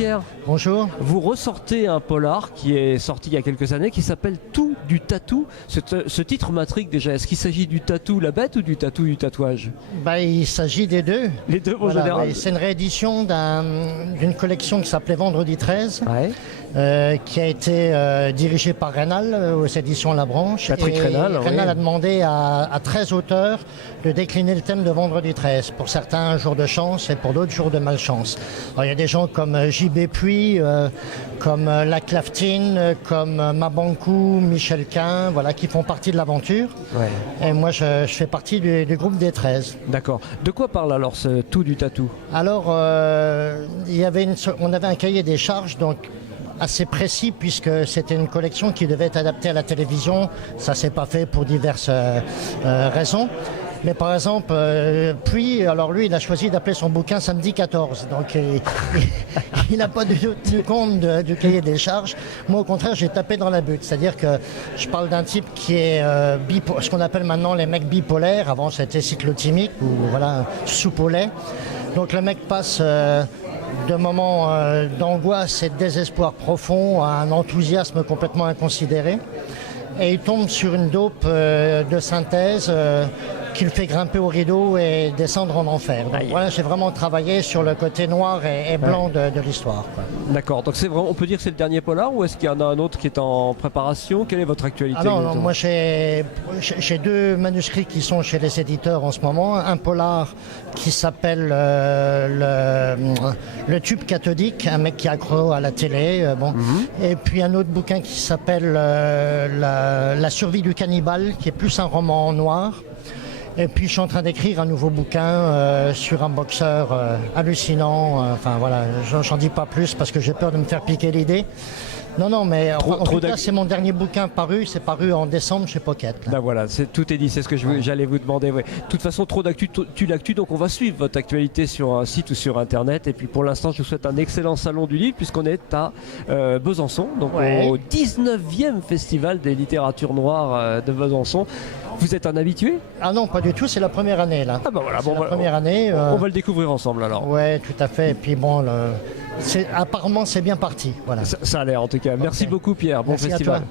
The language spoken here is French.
Pierre. Bonjour. Vous ressortez un polar qui est sorti il y a quelques années qui s'appelle Tout du tatou. Ce titre m'intrigue déjà. Est-ce qu'il s'agit du tatou la bête ou du tatou du tatouage? Il s'agit des deux. Les deux en général. C'est une réédition d'une collection qui s'appelait Vendredi 13, qui a été dirigée par Rénal aux éditions La Branche. Patrick Rénal. Rénal a demandé à 13 auteurs de décliner le thème de Vendredi 13. Pour certains, jour de chance et pour d'autres, jour de malchance. Alors, il y a des gens comme J.B. Puy, comme Lac Laftine, comme Mabankou, Michel Quin, voilà, qui font partie de l'aventure. Ouais. Et moi, je fais partie du groupe des 13. D'accord. De quoi parle alors ce Tout du tatou? Alors, on avait un cahier des charges, donc assez précis, puisque c'était une collection qui devait être adaptée à la télévision. Ça s'est pas fait pour diverses raisons. Mais par exemple, Puy, alors lui, il a choisi d'appeler son bouquin Samedi 14. Donc, il n'a pas tenu compte du cahier des charges. Moi, au contraire, j'ai tapé dans la butte. C'est-à-dire que je parle d'un type qui est ce qu'on appelle maintenant les mecs bipolaires. Avant, c'était cyclotimique ou voilà, sous-polaire. Donc, le mec passe de moments d'angoisse et de désespoir profond à un enthousiasme complètement inconsidéré. Et il tombe sur une dope de synthèse qui le fait grimper au rideau et descendre en enfer. Donc voilà, j'ai vraiment travaillé sur le côté noir et blanc de l'histoire. D'accord, donc c'est vraiment, on peut dire que c'est le dernier polar ou est-ce qu'il y en a un autre qui est en préparation? Quelle est votre actualité? Non, moi j'ai deux manuscrits qui sont chez les éditeurs en ce moment. Un polar qui s'appelle le tube cathodique, un mec qui est accro à la télé. Et puis un autre bouquin qui s'appelle la survie du cannibale, qui est plus un roman noir. Et puis je suis en train d'écrire un nouveau bouquin sur un boxeur hallucinant. Enfin voilà, j'en dis pas plus parce que j'ai peur de me faire piquer l'idée. Non, mais en tout cas, c'est mon dernier bouquin paru. C'est paru en décembre chez Pocket. Voilà, tout est dit. C'est ce que j'allais vous demander. Ouais. De toute façon, trop d'actu, tu l'actu. Donc on va suivre votre actualité sur un site ou sur Internet. Et puis pour l'instant, je vous souhaite un excellent salon du livre puisqu'on est à Besançon, donc au 19e Festival des littératures noires de Besançon. Vous êtes un habitué? Ah non, pas du tout, c'est la première année là. Ah bah voilà, première année. On va le découvrir ensemble alors. Ouais, tout à fait. Et puis bon, apparemment c'est bien parti. Voilà. Ça a l'air en tout cas. Merci beaucoup Pierre, bon Merci festival. À toi.